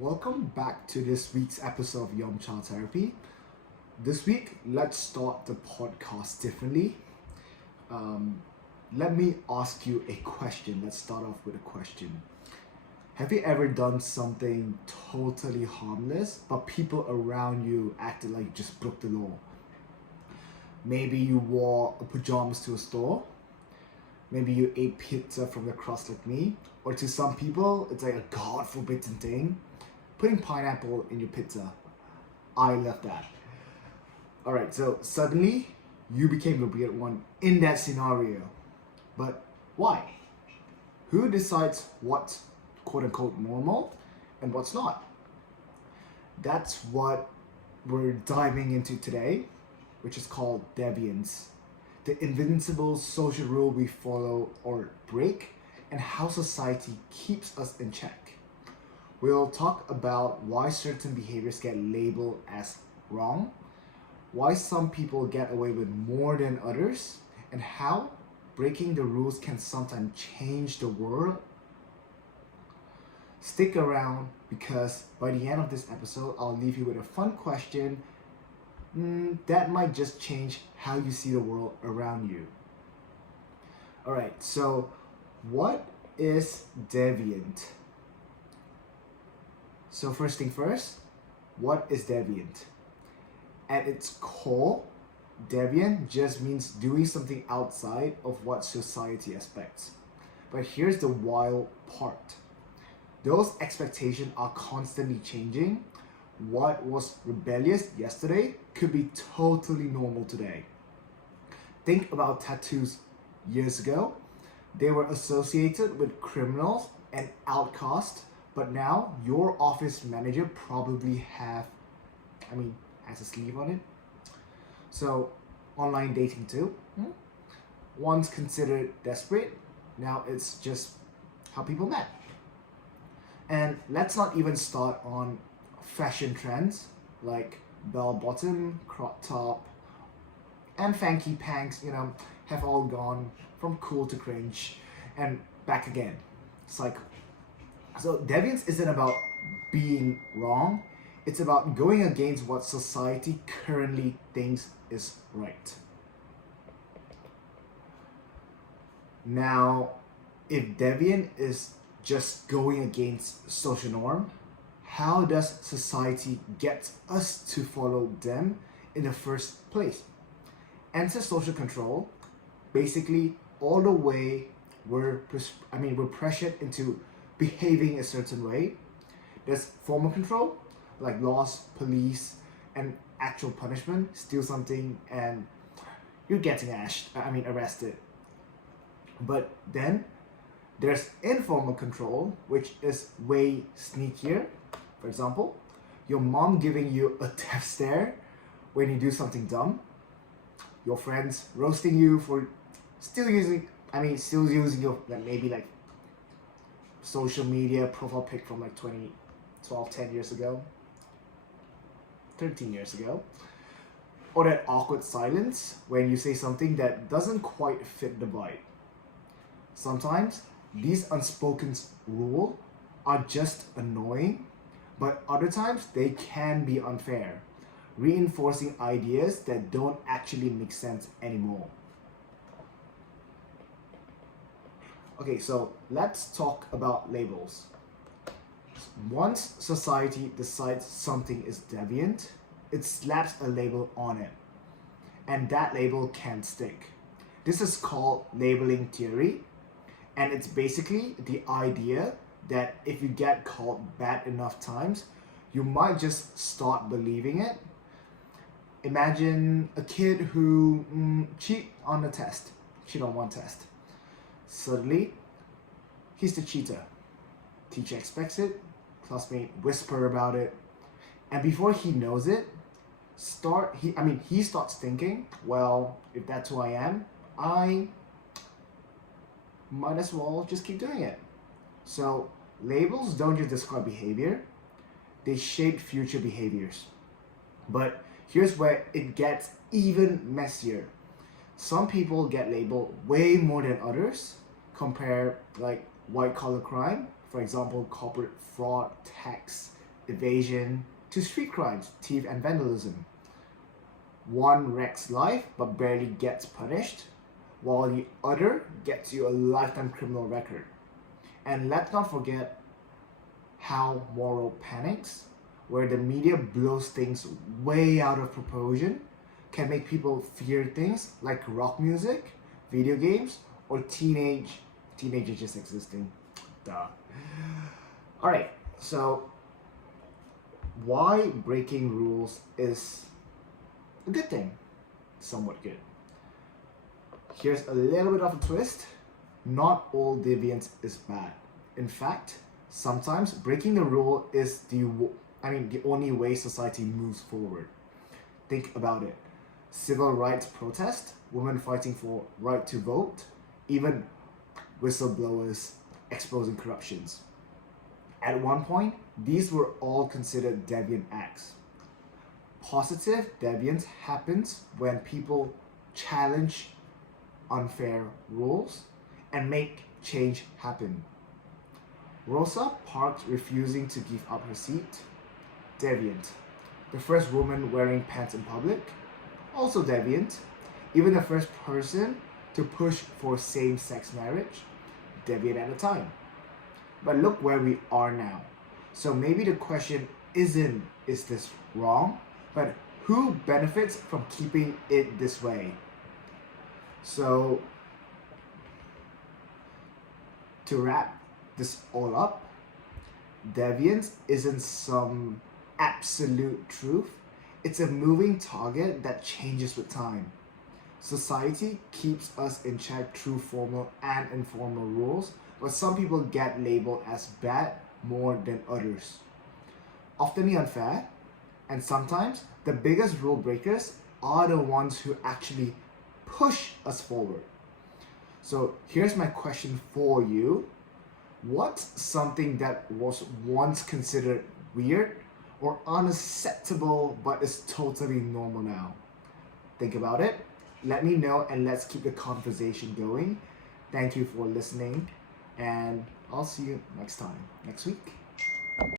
Welcome back to this week's episode of Yamcha Therapy. This week, let's start the podcast differently. Let me ask you a question. Let's start off with a question. Have you ever done something totally harmless, but people around you acted like you just broke the law? Maybe you wore pajamas to a store. Maybe you ate pizza from the crust like me. Or to some people, it's like a God forbidden thing. Putting pineapple in your pizza. I love that. Alright, so suddenly you became the weird one in that scenario. But why? Who decides what's quote unquote normal and what's not? That's what we're diving into today, which is called Deviance. The invincible social rule we follow or break, and how society keeps us in check. We'll talk about why certain behaviors get labeled as wrong, why some people get away with more than others, and how breaking the rules can sometimes change the world. Stick around because by the end of this episode, I'll leave you with a fun question that might just change how you see the world around you. Alright, so what is Deviant? So first thing first, what is Deviant? At its core, Deviant just means doing something outside of what society expects. But here's the wild part. Those expectations are constantly changing. What was rebellious yesterday could be totally normal today. Think about tattoos years ago. They were associated with criminals and outcasts, but now your office manager probably has a sleeve on it. So online dating too. Once considered desperate, now it's just how people met. And let's not even start on fashion trends like bell bottom, crop top, and fancy pants, have all gone from cool to cringe and back again. Cycle. So deviance isn't about being wrong, it's about going against what society currently thinks is right. Now, if deviant is just going against social norm, how does society get us to follow them in the first place? Enter social control. Basically, all the way we're pressured into behaving a certain way. There's formal control, like laws, police, and actual punishment. Steal something and you're getting arrested. But then there's informal control, which is way sneakier. For example, your mom giving you a death stare when you do something dumb. Your friends roasting you for still using your social media profile pic from 2012, 10 years ago, 13 years ago. Or that awkward silence when you say something that doesn't quite fit the vibe. Sometimes these unspoken rules are just annoying, but other times they can be unfair, reinforcing ideas that don't actually make sense anymore. Okay, so let's talk about labels. Once society decides something is deviant, it slaps a label on it, and that label can't stick. This is called labeling theory, and it's basically the idea that if you get called bad enough times, you might just start believing it. Imagine a kid who cheat on one test. Suddenly, he's the cheater. Teacher expects it, classmate whisper about it, and before he knows it, he starts thinking, well, if that's who I am, I might as well just keep doing it. So labels don't just describe behavior, they shape future behaviors. But here's where it gets even messier. Some people get labeled way more than others. Compare white collar crime, for example, corporate fraud, tax, evasion to street crimes, theft and vandalism. One wrecks life but barely gets punished, while the other gets you a lifetime criminal record. And let's not forget how moral panics, where the media blows things way out of proportion, can make people fear things like rock music, video games, or teenagers just existing. Duh. Alright, so why breaking rules is a good thing, somewhat good. Here's a little bit of a twist. Not all deviance is bad. In fact, sometimes breaking the rule is the only way society moves forward. Think about it. Civil rights protest, women fighting for right to vote, even whistleblowers exposing corruptions. At one point, these were all considered deviant acts. Positive deviance happens when people challenge unfair rules and make change happen. Rosa Parks refusing to give up her seat, deviant. The first woman wearing pants in public, also deviant. Even the first person to push for same-sex marriage, deviant at the time. But look where we are now. So maybe the question isn't, is this wrong? But who benefits from keeping it this way? So, to wrap this all up, deviance isn't some absolute truth. It's a moving target that changes with time. Society keeps us in check through formal and informal rules, but some people get labeled as bad more than others. Often unfair, and sometimes the biggest rule breakers are the ones who actually push us forward. So here's my question for you. What's something that was once considered weird or unacceptable but is totally normal now? Think about it. Let me know and let's keep the conversation going. Thank you for listening and I'll see you next week.